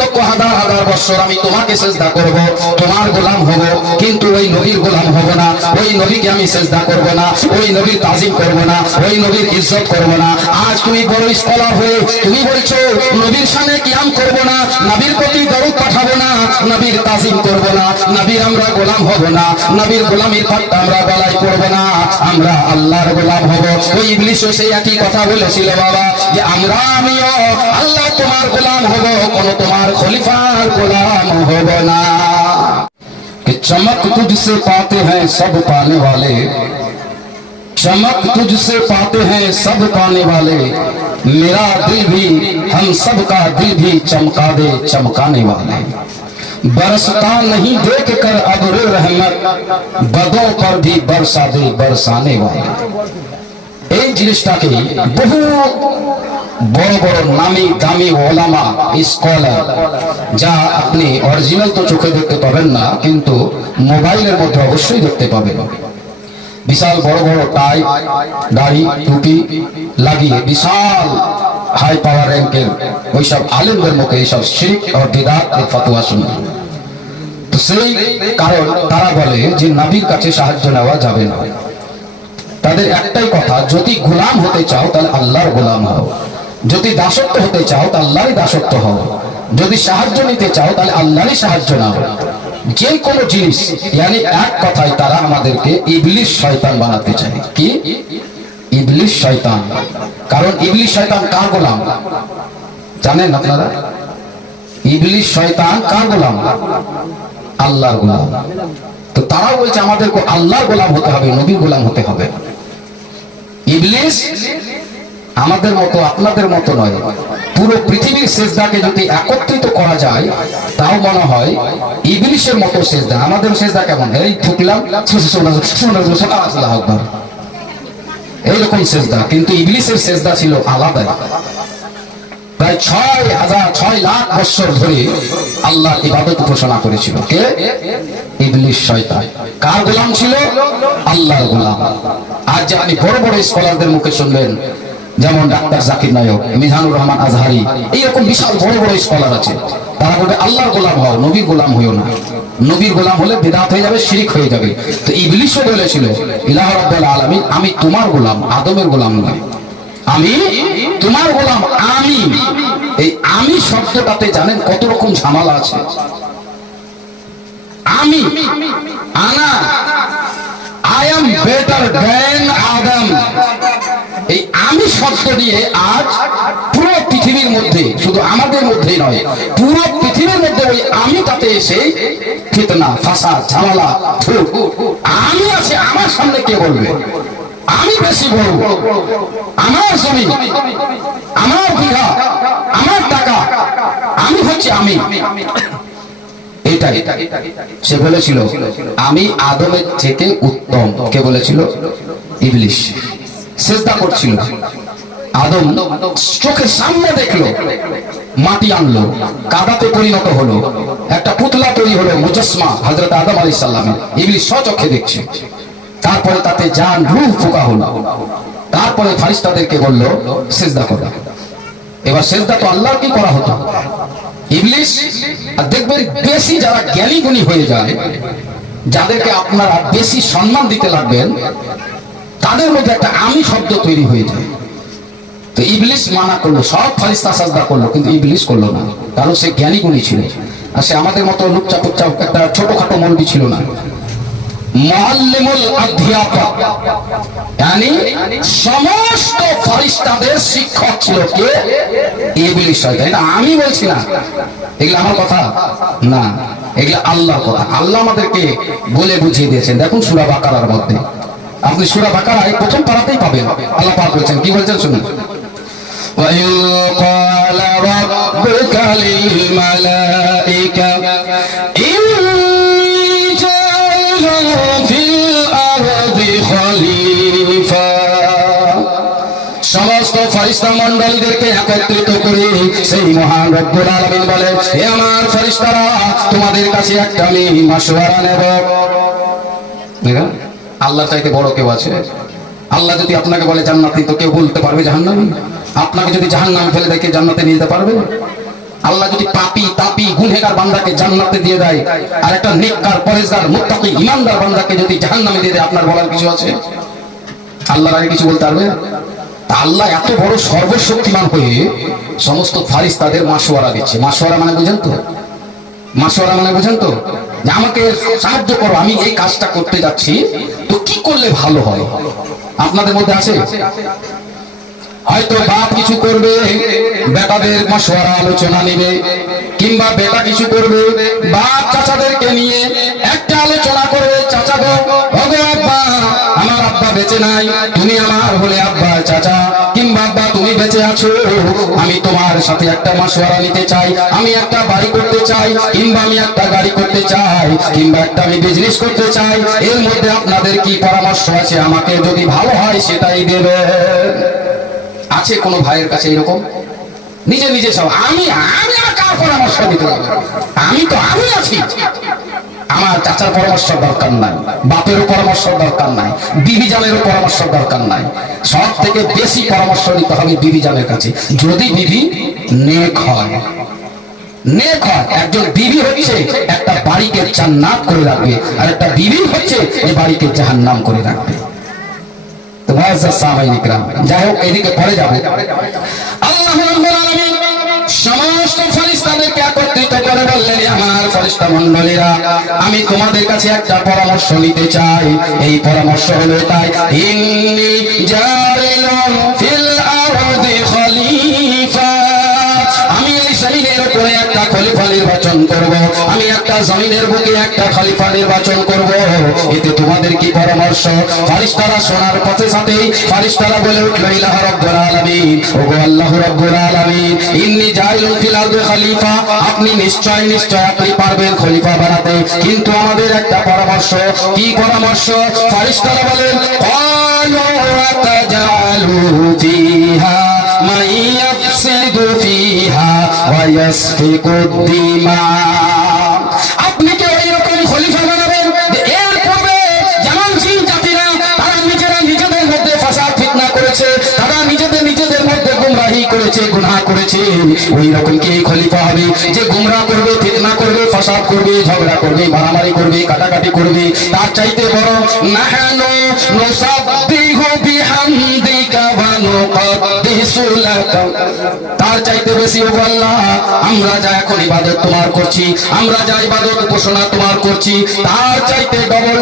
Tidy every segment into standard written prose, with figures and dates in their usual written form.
লক্ষ হাজার হাজার বছর আমি তোমাকে সিজদা করব, তোমার গোলাম হব, কিন্তু ওই নবীর গোলাম হব না, ওই নবীকে আমি সিজদা করব না, ওই নবীর তাজিম করব না, ওই নবীর ইজ্জত করব না। আজ তুমি বড় স্কলার হয়ে তুমি বলছো নবীর সামনে কিয়াম করব না, নবীর প্রতি দরুদ পাঠাবো না, নবীর তাজিম করব না, নবীর আমরা গোলাম হব না, নবীর গোলামির পাট্টা আমরা গলায় পড়ব না, আমরা আল্লাহর গোলাম হব। ওই ইবলিসও সেই একই কথা বলেছিল বাবা, যে আমিও আল্লাহ তোমার গোলাম হব, কোন তোমার খলিফার গোলাম হব না। कि चमक तुझसे पाते हैं सब पाने वाले, चमक तुझसे पाते हैं सब पाने वाले, मेरा दिल भी हम सब का दिल भी चमका दे चमकाने वाले, बरसता नहीं देख कर अबरे रहमत, बदों पर भी बरसा दे बरसाने वाले। এই জিনিসটাকে বহু বড় বড় নামি দামি ওলামা স্কলার, যা আপনি অরিজিনাল তো চোখে দেখতে পাবেন না, কিন্তু মোবাইলের মধ্যে অবশ্যই দেখতে পাবেন, বিশাল বড় বড় টাই দাড়ি টুপি লাগিয়ে বিশাল হাই পাওয়ার র্যাঙ্কের ওইসব আলেমদের মুখে এইসব শিরক আর বিদআতের ফতোয়া শুনুন। তো সেই কারণ তারা বলে যে নবীর কাছে সাহায্য নেওয়া যাবে না। তাদের একটাই কথা, যদি গোলাম হতে চাও তাহলে আল্লাহর গোলাম হও, যদি দাসত্ব হতে চাও তাহলে আল্লাহরই দাসত্ব হও, যদি সাহায্য নিতে চাও তাহলে আল্লাহরই সাহায্য নাও। যে কোনো জিনিস মানে এক কথায় তারা আমাদেরকে ইবলিস শয়তান বানাতে চায়। কি ইবলিস শয়তান? কারণ ইবলিস শয়তান কার গোলাম জানেন আপনারা? ইবলিস শয়তান কার গোলাম? আল্লাহর গোলাম। তো তারা বলছে আমাদেরকে আল্লাহর গোলাম হতে হবে, নবীর গোলাম হতে হবে। ইবলিস আমাদের মতো আপনাদের মতো নয়। পুরো পৃথিবীর সেজদাকে যদি একত্রিত করা যায় তাও মনে হয় ইবলিসের মতো সেজদা। আমাদের সেজদা কেমন? এই ঠুকলাম এইরকম সেজদা, কিন্তু ইবলিসের সেজদা ছিল আলাদা। প্রায় 6 লাখ বছর ধরে আল্লাহ ইবাদত ঘোষণা করেছিল কে? ইবলিস শয়তান। কার গোলাম ছিল? আল্লাহর গোলাম। আজ যে আপনি বড় বড় স্কলারদের মুখে শুনবেন, যেমন ডাক্তার জাকির নায়ক, মিজানুর রহমান আজহারি, এইরকম বিশাল বড় বড় স্কলার আছে, তারা বলে আল্লাহর গোলাম হও, নবীর গোলাম হইও না। নবীর গোলাম হলে বিদআত হয়ে যাবে, শিরক হয়ে যাবে। তো ইবলিসও বলেছিল ইলাহ রাব্বুল আলামিন, আমি তোমার গোলাম, আদমের গোলাম নয়, আমি তোমার গোলাম। আমি এই আমি শব্দটাতে জানেন কত রকম ঝামেলা আছে। আমি আনা, আই এম বেটার দ্যান আদম। এই আমি শব্দ দিয়ে আজ পুরো পৃথিবীর মধ্যে, শুধু আমাদের মধ্যেই নয়, পুরো পৃথিবীর মধ্যে ওই আমিটাতে এসে ফিতনা, ফাসাদ, ঝামেলা। আমি আছে, আমার সামনে কে বলবে? আমি বেশি বড়, আমার জমি, আমার বিঘা, আমার টাকা, আমি হচ্ছে আমি। এটাই সে বলেছিল আমি আদমের থেকে উত্তম। কে বলেছিল? ইবলিস। সেজদা করছিল, আদম চোখের সামনে দেখলো, মাটি আনলো, কাদাতে পরিণত হলো, একটা পুতলা তৈরি হলো, মুজাসসমা হযরত আদম আলাইহিস সালামের। ইবলিস স্বচক্ষে দেখছে। তারপরে তাতে জান রূহ ফোকা হলো। তারপরে ফেরেশতাদেরকে বলল সিজদা করো। এবার সিজদা তো আল্লাহকে করা হতো। ইবলিস, আর দেখবেন বেশি যারা জ্ঞানী গুণী হয়ে যায়, যাদেরকে আপনারা বেশি সম্মান দিতে লাগবেন, তাদের মধ্যে একটা আমি শব্দ তৈরি হয়ে যায়। তো ইবলিস মানা করলো, সব ফেরেশতা সিজদা করলো, কিন্তু ইবলিস করলো না, কারণ সে জ্ঞানী গুণী ছিল। আর সে আমাদের মতো লুচ্চা পুচ্চা একটা ছোটখাটো মৌলবি ছিল না। মুআল্লিমুল অধ্যাপক, yani সমস্ত ফেরেশতাদের শিক্ষক ছিল কে? ইবলিস শয়তান। এটা আমি বলছি না, এগুলো আমার কথা না, এগুলো আল্লাহর কথা। আল্লাহ আমাদেরকে বলে বুঝিয়ে দিয়েছেন। দেখুন সূরা বাকারার মধ্যে, আপনি সূরা বাকারায় প্রথম পারাতেই পাবেন। আল্লাহ পাক বলেছেন, কি বলেছেন শুনুন। وَإِذْ قَالَ رَبُّكَ لِلْمَلَائِكَةِ সমস্ত ফেরেশতা মণ্ডলীদেরকে একত্রিত করে সেই মহান রব্বুল আলামিন বলেন, হে আমার ফেরেশতারা, তোমাদের কাছে একটা আমি মাশওয়ারা নেব। দেখেন, আল্লাহ চাইতে বড় কেউ আছে? আল্লাহ যদি আপনাকে বলে জান্নাতি, তো কেউ বলতে পারবে জাহান্নামী? আপনাকে যদি জাহান্নামে ফেলে দেখে জান্নাতে নিয়ে যেতে পারবে? আল্লাহ যদি পাপী তাপী গুনহেগার বান্দাকে জান্নাতে দিয়ে দেয় আর একটা নেককার পরেজগার মুত্তাকি ঈমানদার বান্দাকে যদি জাহান্নামে দিয়ে দেয়, আপনার বলার কিছু আছে? আল্লাহর আগে কিছু বলতে পারবে? আল্লাহ এত বড় সর্বশক্তিমান হয়ে সমস্ত ফারিস্তাদের মাশওয়ারা দিচ্ছে। মাশওয়ারা মানে বুঝেন তো? মাশওয়ারা মানে বুঝেন তো? যে আমাকে সাহায্য করো, আমি এই কাজটা করতে যাচ্ছি, তো কি করলে ভালো হয়? আপনাদের মধ্যে আছে? হয়তো বাপ কিছু করবে, বেটাদের মাশওয়ারা আলোচনা নেবে, কিংবা বেটা কিছু করবে, বাপ চাচাদেরকে নিয়ে একটা আলোচনা করবে। চাচা গো, ওগো আব্বা, আমার আব্বা বেঁচে নাই, তুমি আমার হলে আব্বা চাচা, কিংবা আব্বা তুমি বেঁচে আছো, আমি তোমার সাথে একটা মাশওয়ারা নিতে চাই, আমি একটা বাড়ি করতে চাই, কিংবা আমি একটা গাড়ি করতে চাই, কিংবা একটা আমি বিজনেস করতে চাই, এর মধ্যে আপনাদের কি পরামর্শ আছে? আমাকে যদি ভালো হয় সেটাই দেবে। আছে কোন ভাইয়ের কাছে এরকম? নিজে নিজে সব আমি আমি আর কার পরামর্শ দিতে হবে? আমি আছি, আমার চাচার পরামর্শ দরকার নাই, বাপেরও পরামর্শ দরকার নাই, বিবি জানেরও পরামর্শ দরকার নাই। সব থেকে বেশি পরামর্শ নিতে হবে বিবি জানের কাছে, যদি বিবি নেক হয়। নেক হয়, একজন বিবি হচ্ছে একটা বাড়িকে জান্নাত করে রাখবে, আর একটা বিবি হচ্ছে এই বাড়িকে জাহান্নাম করে রাখবে। যাই হোক, এদিকে পরে যাবে। আল্লাহ রাব্বুল আলামিন সমস্ত ফেরেশতাদেরকে একত্রিত করে বললেন, আমার ফেরেশতা মণ্ডলীরা, আমি তোমাদের কাছে একটা পরামর্শ নিতে চাই। এই পরামর্শ হলো তাই, ইন্নী জাইলুন ফিল আরদি খলিফা, আমি এই জমিনের উপরে একটা খলিফা নির্বাচন করব, আমি একটা জমিনের বুকে একটা খলিফা নির্বাচন করব। এতে তোমাদের কি পরামর্শ? ফেরেশতারা শোনার পথে সাথেই ফেরেশতারা বলে উঠল, ইলাহ রাব্বুল আলামিন, ওগো আল্লাহ রাব্বুল আলামিন, ইন্নী জাইলুন ফিল আরদি খলিফা, আপনি নিশ্চয় আপনি পারবেন খলিফা বানাতে, কিন্তু আমাদের একটা পরামর্শ। কি পরামর্শ? ফেরেশতারা বলেন, ক্বালু আতাজালু ফিহা মান ইয়াফসিদু ফিহা ওয়া ইয়াসফিকুদ দিমা, আপনি কি ওই রকম খলিফা বানাবেন যে এর পূর্বে যেমন জিন জাতিরা তারা নিজেদের মধ্যে ফাসাদ ফিতনা করেছে, তারা নিজেদের মধ্যে গুমরাহি করেছে, গুনাহ করেছে, ওই রকম কি এই খলিফা হবে যে গুমরাহ করবে, ফিতনা করবে, ফাসাদ করবে, ঝগড়া করবে, মারামারি করবে, কাটাকাটি করবে? তার চাইতে বড়, নাহানু নুসাব্বিহু বিহামদিকা ওয়া নুকদ্দিসু লাকা, তার চাইতে বেশি ওগো আল্লাহ, আমরা যা এখন ইবাদত তোমার করছি, আমরা যা ইবাদত উপাসনা তোমার করছি, তার চাইতে ডবল,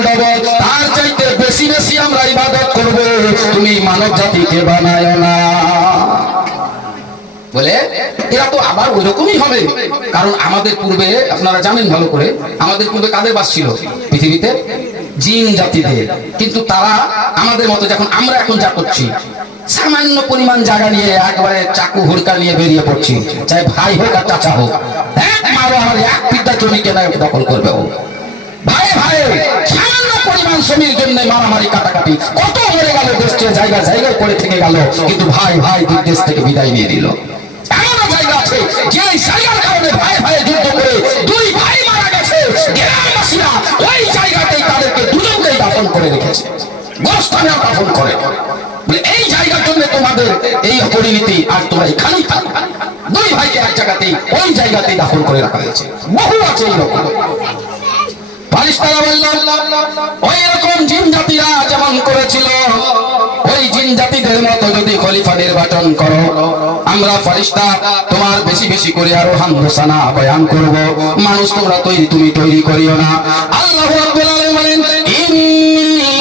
তার চাইতে বেশি আমরা ইবাদত করব, তুমি মানব জাতিকে বানায় না। বলে এরা তো আবার ওই রকমই হবে, কারণ আমাদের পূর্বে আপনারা জানেন ভালো করে, আমাদের পূর্বে কাদের বাস ছিল পৃথিবীতে? জিন জাতিদের। কিন্তু তারা আমাদের মতো, যখন আমরা এখন যা করছি, সামান্য পরিমাণ জায়গা নিয়ে একবারে চাকু হুড়কা নিয়ে বেরিয়ে পড়ছি, চাই ভাই হোক আর চাচা হোক, এক মারো আমার এক পিঠা জমি কেনা দখল করবে ও ভাই সামান্য পরিমাণ জমির জন্য মারামারি কাটাকাটি, কত মরে গেল, দেশে জায়গায় পড়ে থেকে গেল, কিন্তু ভাই দেশ থেকে বিদায় নিয়ে দিল। এমনও জায়গা আছে যে জায়গার কারণে ভাই যুদ্ধ করে দুই ভাই মারা গেছে, গ্রামবাসীরা ওই জায়গাতেই তাদেরকে দুজনকেই দাফন করে রেখেছে, গোরস্থানে দাফন করে। এই জায়গার জন্য তোমাদের এই পরিণতি, আর তোমরা এখানেই থাকো, দুই ভাইকে এক জায়গাতেই ওই জায়গাতেই দাফন করে রাখা হয়েছে। বহু আছে এইরকম। ফেরেশতারা বললেন, ওই রকম জিন জাতিরা যেমন করেছিল, ওই জিন জাতিদের মতো যদি খলিফা নির্বাচন করো, আমরা ফেরেশতা তোমার বেশি করে আরো হামদসানা বয়ান করব। মানুষ তোমরা তুমি তৈরি করিও না। আল্লাহ রাব্বুল আলামিন বলেন, ইন্নী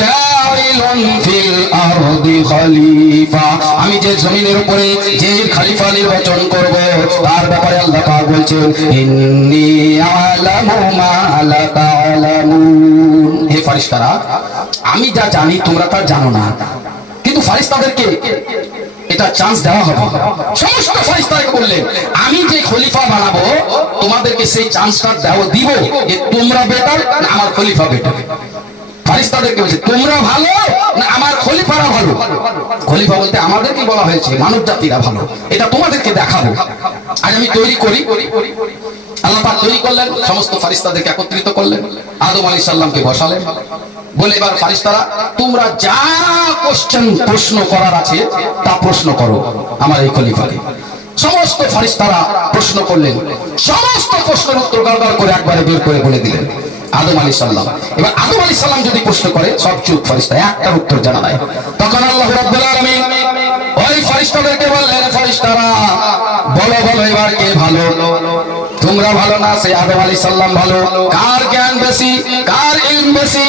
জাইলুন ফিল আরদি খলিফা, আমি যে জমিনের উপরে যে খলিফা নির্বাচন করব, তার ব্যাপারে আল্লাহ পাক বলছেন, ইন্নী আ'লামু মা লা তা'লামুন। হে ফেরেশতারা, আমি যা জানি তোমরা তা জানো না, কিন্তু ফেরেশতাদেরকে এটা চান্স দেওয়া হবে। সমস্ত ফেরেশতাকে বললেন, আমি যে খলিফা বানাবো তোমাদেরকে সেই চান্সটা দিব, যে তোমরা বেটার না আমার খলিফা বেটার। ফেরেশতাদেরকে বলছে, তোমরা ভালো না আমার খলিফারা ভালো? খলিফা বলতে আমাদেরকে বলা হয়েছে মানব জাতিরা ভালো, এটা তোমাদেরকে দেখাবো। আজ আমি তৈরি করি। আল্লাহ পাক তৈরি করলেন, সমস্ত ফেরেশতাদেরকে একত্রিত করলেন, আদম আলাইহিস সালামকে বসালেন, বলে এবার ফেরেশতারা তোমরা যা প্রশ্ন করার আছে তা প্রশ্ন করো আমার এই খলিফাকে। সমস্ত ফেরেশতারা প্রশ্ন করলেন, সমস্ত প্রশ্নের উত্তর গড়গড় করে একবারে বের করে বলে দিলেন আদম আলাইহিস সালাম। এবার আদম আলাইহিস সালাম যদি প্রশ্ন করে, সব চুপ, ফেরেশতা একটার উত্তর জানা নাই। তখন আল্লাহ রাব্বুল আলামিন ওই ফেরেশতাদেরকে বললেন, ফেরেশতারা বলো বলো এবার কে ভালো? তোমরা ভালো না সেই আদম আলাইহিস সালাম ভালো? কার জ্ঞান বেশি, কার ইলম বেশি?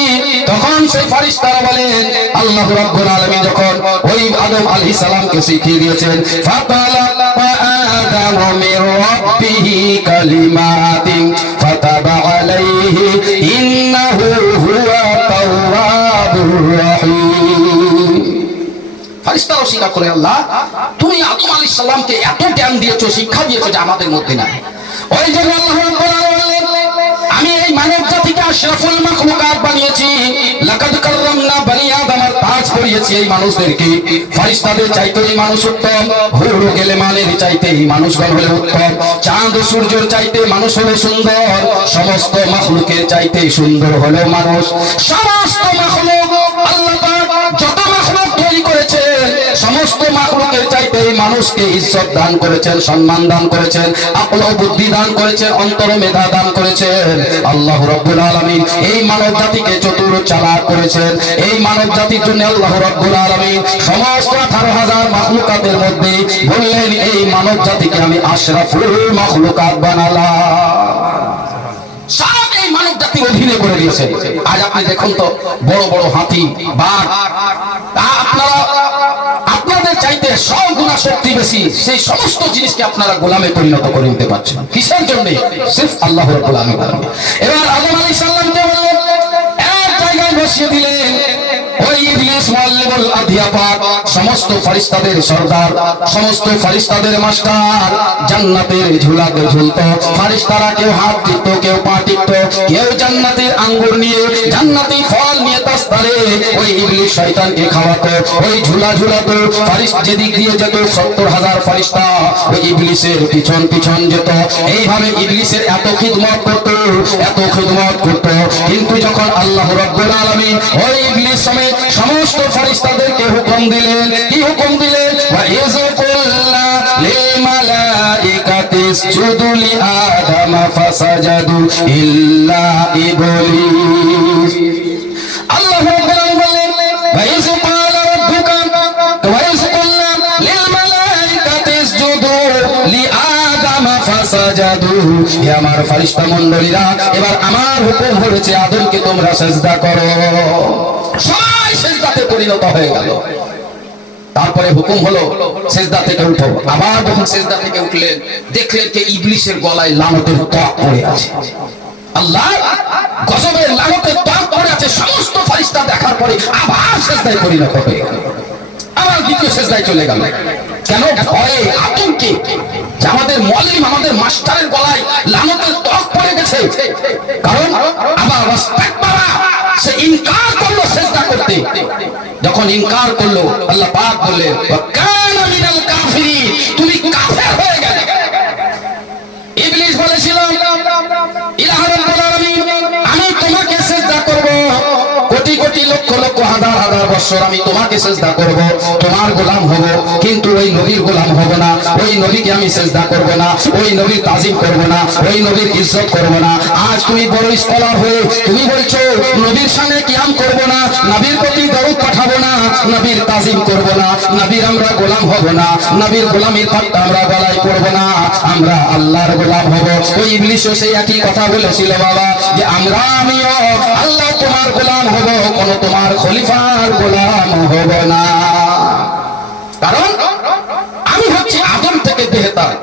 তখন সেই ফেরেশতারা বলেন, আল্লাহ রাব্বুল আলামিন যখন ওই আদম আলাইহিস সালামকে শিখিয়ে দিয়েছেন, ফাতালাক্কা আদামু মির রাব্বিহি কালিমাতিন ফাতাবা আলাইহি ইন্নাহু হুয়া তাওয়াবুর রাহিম। ফেরেশতারা স্বীকার করে, আল্লাহ তুমি আদম আলাইহিস সালামকে এত জ্ঞান দিয়েছো, শিক্ষা দিয়েছো যে আমাদের মধ্যে নাই। ওই জন্য আল্লাহ রাব্বুল আলামিন আমি এই মানব জাতিকে আশরাফুল মাখলুকাত বানিয়েছি, লাকাদ কাররামনা বনি আদমের তাজ পরিয়েছি এই মানুষদেরকে। ফেরেশতাদের চাইতে এই মানুষ উত্তম, হুর গেলেমানের চাইতে এই মানুষগণ হলো উত্তম, চাঁদ ও সূর্যের চাইতে মানুষ হলো সুন্দর, সমস্ত মাখলুকের চাইতে সুন্দর হলো মানুষ। সমস্ত মাখলুক আল্লাহ পাক যত মাখলুক তৈরি করেছে, সমস্ত মাখলুকের চাইতে এই মানুষকে ইজ্জত দান করেছেন, সম্মান দান করেছেন, আকল ও বুদ্ধি দান করেছেন, অন্তর মেধা দান করেছেন। আল্লাহ রাব্বুল আলামিন এই মানব জাতিকে চতুর চালাক করেছেন। এই মানব জাতির জন্য আল্লাহ রাব্বুল আলামিন সমস্ত 18,000 মাখলুকাতের মধ্যে বললেন, এই মানব জাতিকে আমি আশরাফুল মাখলুকাত বানালাম। সব এই মানব জাতির অধীনে করে দিয়েছে। আজ আপনি দেখুন তো, বড় বড় হাতি, বাঘ, আপনারা আপনাদের চাইতে 100 গুণা শক্তি বেশি, সেই সমস্ত জিনিসকে আপনারা গোলামে পরিণত করে নিতে পারছেন। কিসের জন্য? সির্ফ আল্লাহ রাব্বুল আলামিন। এবার আদম আলাইহিস সালামকে বললেন, এক জায়গায় বসিয়ে দিলেন। ওই ইবলিস মুআল্লিমুল আধিয়াপাক, সমস্ত ফেরেশতাদের সরদার, সমস্ত ফেরেশতাদের মাস্টার, জান্নাতের ঝুলাতে ঝুলতো। ফেরেশতারা কেউ হাত টিপত, কেউ পা টিপত, কেউ জান্নাতের আঙ্গুর নিয়ে, জান্নাতি ফল নিয়ে তাস্তারে ওই ইবলিস শয়তানকে খাওয়াতো। ওই ঝুলা ঝুলাতো, ফেরেশতা যেদিক দিয়ে যেত 70,000 ফেরেশতা ওই ইবলিসের পিছন পিছন যেত। এইভাবে ইবলিসের এত খিদমত করত, এত খিদমত করত। কিন্তু যখন আল্লাহ রাব্বুল আলামিন ওই ইবলিস সমেত সমস্ত ফেরেশতাদেরকে হুকুম দিলেন, কি হুকুম দিলেন? ওয়া ইয কুল্লা লিল মালাইকাতি ইসজুদু লি আদম ফাসাজাদু ইল্লা ইবলিস। আল্লাহ রাব্বুল আলামিন বলেন, ওয়া ইয ক্বালা রাব্বুকা ওয়া ইয কুল্লা লিল মালাইকাতি ইসজুদু লি আদম ফাসাজাদু। হে আমার ফেরেশতা মণ্ডলীরা, এবার আমার হুকুম হয়েছে আদমকে তোমরা সিজদা করো। সবাই সিজদাতে পরিণত হয়ে গেল। তারপরে হুকুম হলো সিজদা থেকে উঠো। আবার যখন সিজদা থেকে উঠলেন, দেখলেন যে ইবলিসের গলায় লানতের দাগ পড়ে আছে। আল্লাহ গজবের লানতের দাগ পড়ে আছে। সমস্ত ফেরেশতা দেখার পরে আবার সিজদায় পরিণত হয়ে গেল, আবার দ্বিতীয় সিজদায় চলে গেল। কেন? ভয়ে, আতঙ্কে, যে আমাদের মুআল্লিম, আমাদের মাস্টারের গলায় লানতের দাগ পড়ে গেছে। কারণ আবার ওয়াস্তাকবারা, সে ইনকার করলো সিজদা করতে। যখন ইনকার করলো, আল্লাহ পাক বললেন, ওয়া কানা মিনাল কাফিরিন, তুমি কাফের হয়ে গেলে। ইবলিস বলেছিল, ইলাহ রাব্বুল আলামিন, আমি তোমাকে সিজদা করব, কোটি কোটি লক্ষ লক্ষ হাজার হাজার বছর আমি তোমাকে সিজদা করব, তোমার গোলাম হব, কিন্তু ওই নবীর গোলাম হব না। ওই নবীকে আমি সিজদা করব না, ওই নবীর তাজিম করব না, ওই নবীর ইজ্জত করব না। আজ তুমি বড় স্কলার হয়ে তুমি বলছো নবীর সামনে কিয়াম করব না, নবীর প্রতি দরুদ পাঠাবো না, নবীর তাজিম করব না, নবীর আমরা গোলাম হব না, নবীর গোলামির পাট্টা আমরা গলায় পরব না, আমরা আল্লাহর গোলাম হব। ওই ইবলিসও সেই একই কথা বলেছিল বাবা, যে আমিও আল্লাহ তোমার গোলাম হব, কোন তোমার খলিফার গোলাম হব না। কারণ আমি হচ্ছি আদম থেকে বেহতার,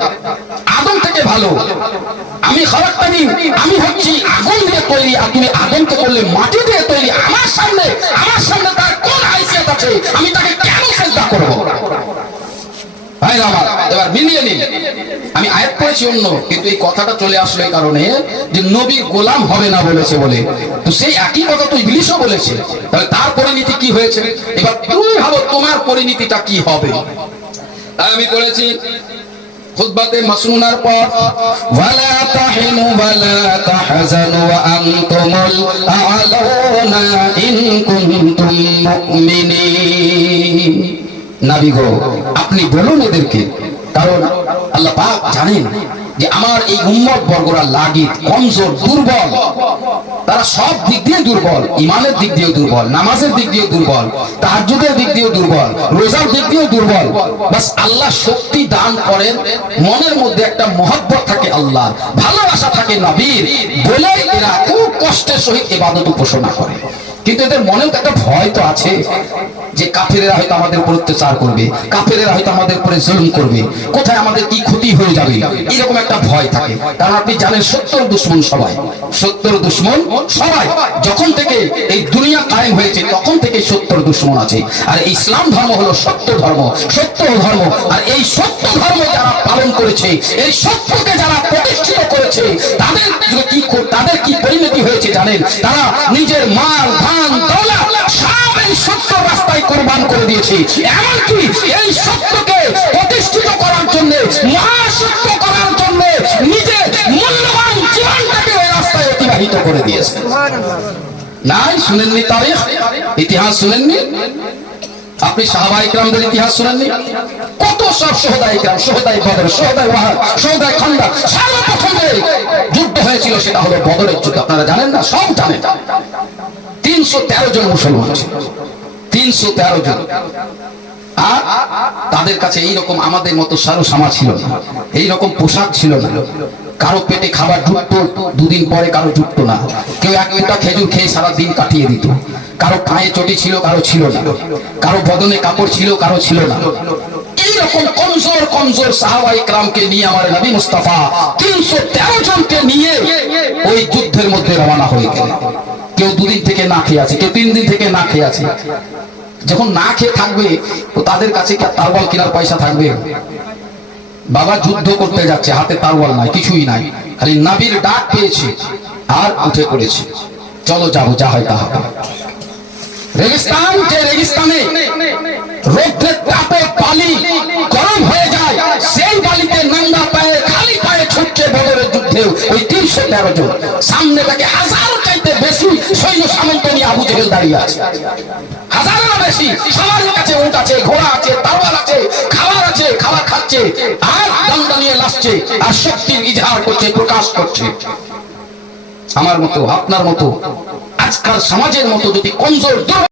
আদম থেকে ভালো। আমি খলকতানি, আমি হচ্ছি আগুন দিয়ে তৈরি, আর তুমি আদমকে করলে মাটি দিয়ে তৈরি। আমার সামনে তার কোন হাইসিয়ত আছে? আমি তাকে কেন সিজদা করব? ভাই আমার, এবার মিলিয়ে নিন। আমি আয়াত পড়েছি অন্য, কিন্তু এই কথাটা চলে আসলো এই কারণে যে নবী গোলাম হবে না বলেছে বলে। তো সেই একই কথা তো ইবলিসও বলেছে। তাহলে তার পরিণতি কি হয়েছে? এবার তুমি ভাবো তোমার পরিণতিটা কি হবে। তাই আমি বলেছি খুতবাতে মাসনুনার পর, ওয়ালা তাহিনু ওয়ালা তাহজানু ওয়া আনতুমুল আ'লাউনা ইন কুনতুম মুমিনিন। নবী গো, আপনি বলুন এদেরকে কারণ আল্লাহ পাক জানেন যে আমার এই উম্মত বর্গরা লাগি কমজোর দুর্বল, তারা সব দিক দিয়ে দুর্বল, ইমানের দিক দিয়ে দুর্বল, নামাজের দিক দিয়ে দুর্বল, তাহাজ্জুদের দিক দিয়ে দুর্বল, রোজার দিক দিয়ে দুর্বল। বাস আল্লাহ শক্তি দান করেন, মনের মধ্যে একটা মহব্বত থাকে আল্লাহর, ভালোবাসা থাকে নবীর, বলে এরা খুব কষ্টের সহিত ইবাদত উপাসনা করে। কিন্তু এদের মনেও একটা ভয় তো আছে যে কাফেরেরা হয়তো আমাদের উপর অত্যাচার করবে, কাফেরেরা হয়তো আমাদের উপরে জুলুম করবে, কোথায় আমাদের কি ক্ষতি হয়ে যাবে, এরকম একটা ভয় থাকে। কারণ আপনি জানেন সত্যর দুশ্মন সবাই, সত্যর দুশ্মন সবাই। যখন থেকে এই দুনিয়া কায়েম হয়েছে তখন থেকে সত্যর দুশ্মন আছে। আর ইসলাম ধর্ম হলো সত্য ধর্ম, সত্য ধর্ম। আর এই সত্য ধর্ম যারা পালন করেছে, এই সত্যকে যারা প্রতিষ্ঠিত করেছে, তাদের কি পরিণতি হয়েছে জানেন? তারা নিজের মাল ধান দৌলত সব এই সত্য রাস্তায় কোরবান করে দিয়েছে। এমনকি এই সত্যকে প্রতিষ্ঠিত করার জন্য, মহাসত্য করার জন্য নিজের মূল্যবান জীবনটাকে ওই রাস্তায় অতিবাহিত করে দিয়েছে। নাই শুনেননি তারিখ, ইতিহাস শুনেননি? আপনি সাহাবা ইকরামদের ইতিহাস শুনেননি? কত সব শোহদা ইকরাম, শোহদায়ে বদর, শোহদায়ে ওয়াহাদ, শোহদায়ে খান্দক, সর্বপ্রথম যুদ্ধ হয়েছিল সেটা হলো বদরের যুদ্ধ। আপনারা জানেন না? সব জানেন। 313 জন মুসলমান ছিল, 313 জন। আর তাদের কাছে এইরকম আমাদের মতো সারসামা ছিল না, এইরকম পোশাক ছিল না। কারো পেটে খাবার জুটতো, দুদিন পরে কারো জুটতো না। কেউ এক মুঠা খেজুর খেয়ে সারা দিন কাটিয়ে দিত। কারো পায়ে চটি ছিল, কারো ছিল না। কারো বদনে কাপড় ছিল, কারো ছিল না। এইরকম কমজোর কমজোর সাহাবা ইকরামকে নিয়ে আমার নবী মুস্তাফা 313 জনকে নিয়ে ওই যুদ্ধের মধ্যে রওনা হয়ে গেলেন। কেউ দুদিন থেকে না খেয়ে আছে, কেউ 3 দিন থেকে না খেয়ে আছে। যখন না খেয়ে থাকবে তো তাদের কাছে কি তারওয়াল কেনার পয়সা থাকবে? বাবা যুদ্ধ করতে যাচ্ছে, হাতে তারওয়াল নাই, কিছুই নাই, খালি নবীর ডাক পেয়েছে আর উঠে পড়েছে, চলো যাবো, যা হয় তা হবে। রেগিস্তান, যে রেগিস্তানে রৌদ্রের তাপে বালি গরম হয়ে যায়, সেই বালিতে নঙ্গা পায়ে খালি পায়ে ছুটছে বদরের যুদ্ধে ওই 313 জন। সামনে তাকে হাজার চাইতে বেশি সৈন্য সামন্ত নিয়ে আবু জেহেল দাঁড়িয়ে আছে, হাজারেরও বেশি। সবার কাছে উট আছে, ঘোড়া আছে, তারওয়াল আছে, খাবার আছে, খাবার খাচ্ছে আর দণ্ড নিয়ে লাসছে আর শক্তির ইজহার করছে, প্রকাশ করছে। আমার মতো, আপনার মতো, আজকাল সমাজের মতো যদি কমজোর